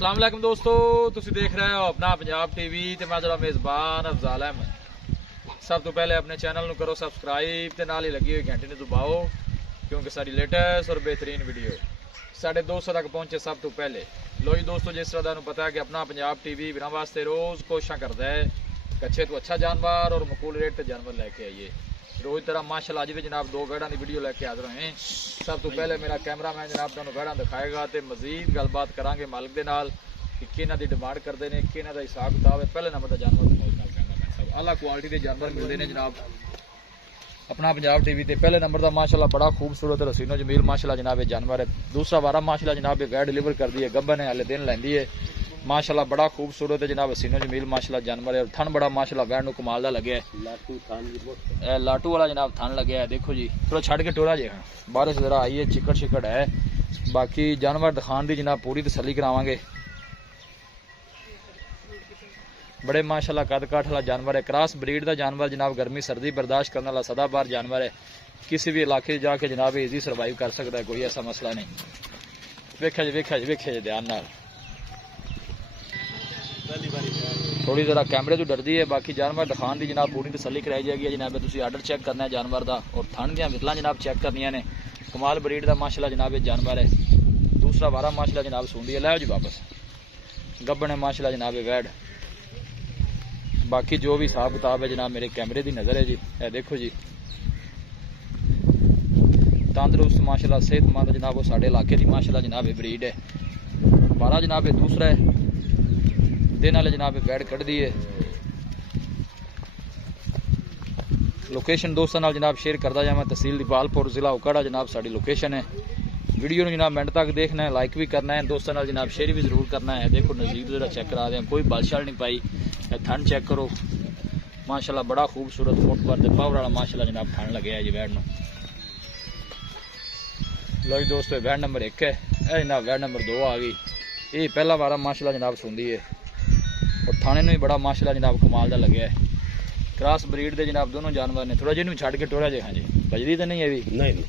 अस्सलाम वालेकुम दोस्तों, तुसी देख रहे हो अपना पंजाब टीवी ते मैं जरा मेज़बान अफजाल अहमद। सब तो पहले अपने चैनल नू करो सब्सक्राइब ते नाल ही लगी हुई घंटी नू दबाओ, क्योंकि सारी लेटेस्ट और बेहतरीन वीडियो साढ़े 200 तक पहुंचे सब तो पहले। लो जी दोस्तों, जिस तरह तुहानू पता है कि अपना पंजाब टीवी बिना वास्ते रोज़ कोशिश करता है कि अच्छे तो अच्छा जानवर और मकूल रेट ते जानवर लैके आइए। रोज़ तरह माशाल्लाह अज भी जनाब दो गढ़ा की वीडियो लैके हाजिर होए। सब तो पहले मेरा कैमरामैन जनाब तुहानू गढ़ा दिखाएगा तो मजीद गलबात करांगे मालिक दे नाल कि किन्हां दी डिमांड करते हैं, किन्हां दा हिसाब किताब है। पहले नंबर का जानवर कैमरामैन साहब आला क्वालिटी के जानवर मिलते हैं जनाब अपना पंजाब टीवी ते। पहले नंबर का माशाल्लाह बड़ा खूबसूरत रसीनो जमील माशाल्लाह जनाब जानवर है। दूसरा वारा माशाल्लाह जनाब वैड डिलीवर कर दी है, गब्बन है हाले दिन लैंदी है माशाल्लाह बड़ा खूबसूरत है जनाब हसीनो जमील माशाल्लाह जानवर है। और थन बड़ा माशाल्लाह वैड नू कमाल दा लगे है, लाटू वाला जनाब थन लगे है। देखो जी थोड़ा छड़ के टोरा जे बारिश जरा आई है, चिकड़ शिकड़ है। बाकी जानवर दिखाने की जनाब पूरी तसल्ली करावांगे। बड़े माशाल्लाह कद काठ वाला जानवर है, क्रॉस ब्रीड का जानवर जनाब, गर्मी सर्दी बर्दाश्त करने वाला सदाबार जानवर है। किसी भी इलाके जाके जनाब ईजी सर्वाइव कर सकता है, कोई ऐसा मसला नहीं। वेखा जी ध्यान नाल थोड़ी जरा कैमरे तो डरती है। बाकी जानवर दिखाने की जनाब पूरी तसल्ली कराई जाएगी जनाब। तुम आर्डर चेक करना है जानवर का और थन दियाँ विकलां जनाब चेक करनिया ने। कमाल ब्रीड का माशाल्लाह जनाब जानवर है। दूसरा वारा माशाल्लाह जनाब सूंदी है, लै जी वापस गब्बन है माशाल्लाह जनाब वैड। बाकी जो भी हिसाब किताब है जनाब मेरे कैमरे की नज़र है जी। ए देखो जी तंदरुस्त माशाल्लाह सेहतमंद जनाब, वो साढ़े इलाके की माशाल्लाह जनाब ब्रीड है। वारा जनाब दूसरा है दिन वाले जनाब वैड कट दी है। लोकेशन दोस्तों नाल जनाब शेयर करता जावा, तहसील दीपालपुर जिला उकाड़ा जनाब साड़ी लोकेशन है। वीडियो में जनाब मिनट तक देखना है, लाइक भी करना है, दोस्तों नाल जनाब शेयर भी जरूर करना है। देखो नज़दीक जरा चेक करा दें, कोई बादशाह नहीं पाई। थन चेक करो माशाल्लाह बड़ा खूबसूरत फुटवर पावर वाला माशाल्लाह जनाब थन लगे है जी वैड नू। लो जी दोस्तों वैड नंबर 1 है, यह जनाब वैड नंबर 2 आ गई। ये पहला वारा माशाल्लाह जनाब सुनदी है और थाने में भी बड़ा माशाल्लाह जनाब कमाल का लगे है। क्रॉस ब्रीड के जनाब दोनों जानवर ने। थोड़ा जिन्होंने छड़ के टोरा जे हाँ जी बजदी तो नहीं है भी नहीं।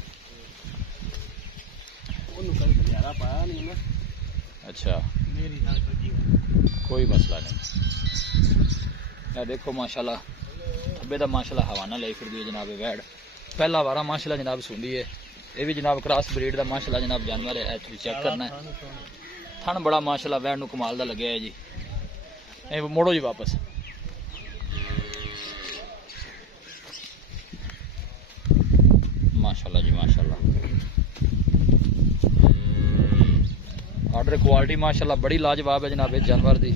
अच्छा कोई मसला नहीं। देखो माशाल्लाह अब्बे दा माशाल्लाह हवाना लाई फिर दी जनाब वैड। पहला वारा माशाल्लाह जनाब सुनदी है। ये भी जनाब क्रॉस ब्रीड का माशाल्लाह जनाब जानवर है। चेक करना है, थन बड़ा माशाल्लाह वैड नू कमाल दा लगे है जी। मोड़ो जी वापस माशाल्लाह जी माशाल्लाह। ऑर्डर क्वालिटी माशाल्लाह बड़ी लाजवाब है जनाब इस जानवर की।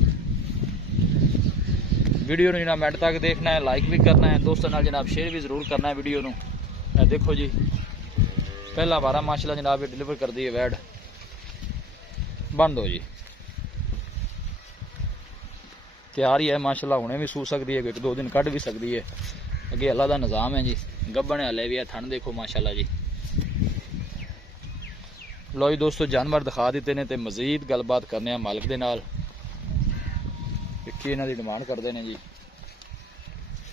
वीडियो नू जनाब मिनट तक देखना है, लाइक भी करना है, दोस्तों नाल जनाब शेयर भी जरूर करना है वीडियो नू। देखो जी पहला वारा माशाल्लाह जनाब डिलीवर कर दी है वैड। बंद हो जी तैयार ही है माशाल्लाह, हुणे भी सू सकती है, 1-2 दिन कट भी सकती है। अगे अल्लाह का निज़ाम है जी। गब्बन हले भी है, थन देखो माशाल्लाह जी। लो जी दोस्तों जानवर दिखा दिते ने ते मजीद गलबात करने हैं मालिक दे नाल कि इन्हां दी डिमांड करते हैं जी।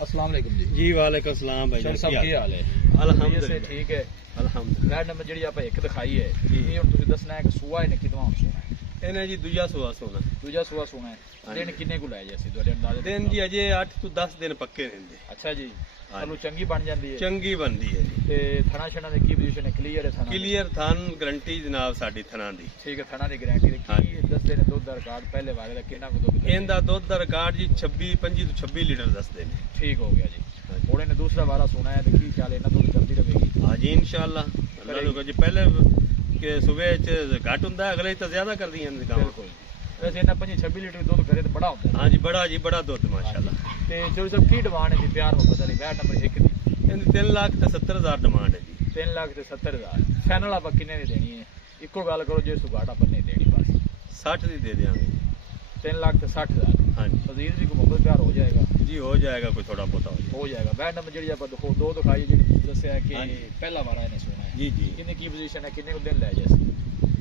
अस्सलाम वालेकुम जी। वालेकुम सलाम भाई सब की हाल है? अल्हम्दुलिल्लाह ठीक है अल्हम्दुलिल्लाह। वैड नंबर जी आप एक दिखाई है, ये हुण तुसीं दसना है कि सूआ है कितवां सूआ है? इन्हें जी दूजा सुआ सोना दूजा सूआ सोना है। दिन किन्ने को लै जैसे तुहाडे अंदाजे दिन जी अजे 8 तो 10 दिन पक्के रहंदे। अच्छा जी चलो चंगी बन जाती है, चंगी बनदी है जी। ते थना छना दी की पोजीशन है? क्लियर है थना? क्लियर थान गारंटी जनाब साडी थना दी। ठीक है थना दी गारंटी दी की दसदे ने दुध दा रिकॉर्ड पहले वाले दा कितना को दुध? इनदा दुध दा रिकॉर्ड जी 25 तो 26 लीटर दसदे ने। ठीक हो गया जी। थोड़े ने दूसरा वाला सुना है तो की ख्याल इन्ना दुध करती रहेगी? हां जी इंशाल्लाह अल्लाह जी। पहले के सुबह च घट हुंदा, अगले तो ज्यादा कर दी हैं काम। वैसे इन्ना 25-26 लीटर दुध करे तो बड़ा होता है। हां जी बड़ा जी बड़ा दुध माशाल्लाह। ते जो सब की डिमांड है प्यार मोहब्बत वाली वैड नंबर 1 दी? इन 3,70,000 डिमांड है जी। 3,70,000 फाइनल आप किन्ने दी देनी है? इको गल करो जो सुगाट अपन नहीं देनी बस 60 दी दे देंगे। 3,60,000 हाँ जी मजीद भी को मोहब्बत प्यार हो जाएगा जी, हो जाएगा कोई थोड़ा बहुत हो जाएगा। वैड नंबर जी आप देखो दो दिखाई जी दसिया कि पहला वारा इन्हें सुना है जी जी। किन्ने की पोजीशन है, किन्ने को दिन लै जैसे?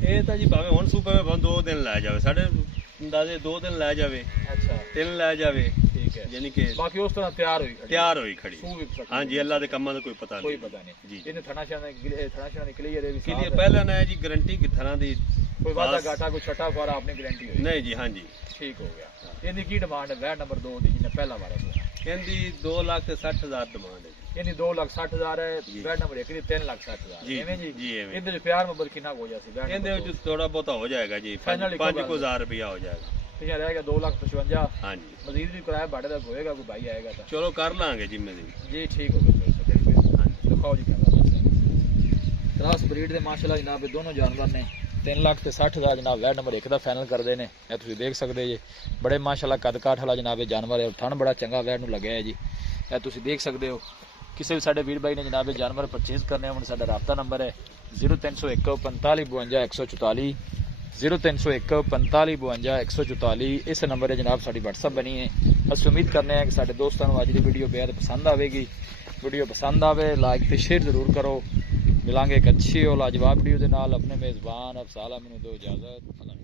ये तो जी भावे हुण सूपे में 2 दिन लै जावे, साढ़े अंदाजे 2 दिन लै जावे, अच्छा 3 लै जावे। ठीक है यानी कि बाकी उस तरह तैयार हुई खड़ी खड़ी। सू भी सकती हाँ जी अल्लाह के कम्मां दा कोई पता नहीं। कोई पता नहीं जी इन्हें थना शाना क्लियर है क्लियर पहले ना है जी गारंटी की थना दी कोई वादा बस। घाटा कोई छठा फुआरा आपने गारंटी होगी? नहीं जी, हाँ जी। ठीक हो गया। इनकी की डिमांड है वैट नंबर 2 दी जिन्हें पहला वारा सुना? इनकी 2,60,000 डिमांड है जी। इनकी 2,60,000 है, जी। वैट नंबर 1 दी 3,60,000 जी, एवें जी? जी, एवें। इनके प्यार में कितना हो जासी वैट इनके नंबर विच थोड़ा बहुत हो जाएगा जी, फाइनल इको 5,000 रुपया हो जाएगा। तो यहाँ रहेगा 2,55,000। हाँ जी, मजीद भी किराया भाड़े तक होएगा, कोई भाई आएगा तो चलो कर लांगे जी मजीद। जी ठीक हो गया। हाँ जी। दिखाओ जी कैमरा क्रॉस ब्रीड ਦੇ ਮਾਸ਼ਾਅੱਲਾ ਜਨਾਬ ਇਹ ਦੋਨੋਂ ਜਾਨਵਰ ਨੇ 3,60,000 ਜਨਾਬ ਵੈਟ ਨੰਬਰ 1 ਦਾ ਫਾਈਨਲ ਕਰਦੇ ਨੇ। ਇਹ ਤੁਸੀਂ ਦੇਖ ਸਕਦੇ ਜੀ, ਬੜੇ ਮਾਸ਼ਾਅੱਲਾ ਕੱਦ ਕਾਠ ਵਾਲਾ ਜਨਾਬ ਇਹ ਜਾਨਵਰ ਹੈ। ਥਣ ਬੜਾ ਚੰਗਾ ਵੈਟ ਨੂੰ ਲੱਗਿਆ ਹੈ ਜੀ, ਇਹ ਤੁਸੀਂ ਦੇਖ ਸਕਦੇ ਹੋ। ਕਿਸੇ ਵੀ ਸਾਡੇ ਵੀਰ ਬਾਈ ਨੇ ਜਨਾਬ ਇਹ ਜਾਨਵਰ ਪਰਚੇਜ਼ ਕਰਨੇ ਹੋਣ ਸਾਡਾ ਰਾਬਤਾ ਨੰਬਰ ਹੈ 0301 45 52 144 0301 45 52 144। इस नंबर है जनाब साड़ी WhatsApp बनी है। बस उम्मीद करने हैं कि साढ़े दोस्तों को अज की वीडियो बेहद पसंद आएगी। वीडियो पसंद आवे लाइक तो शेयर जरूर करो। मिलांगे एक अच्छी और लाजवाब वीडियो के नाल। अपने मेज़बान अफसाल अमीन दो इजाज़त।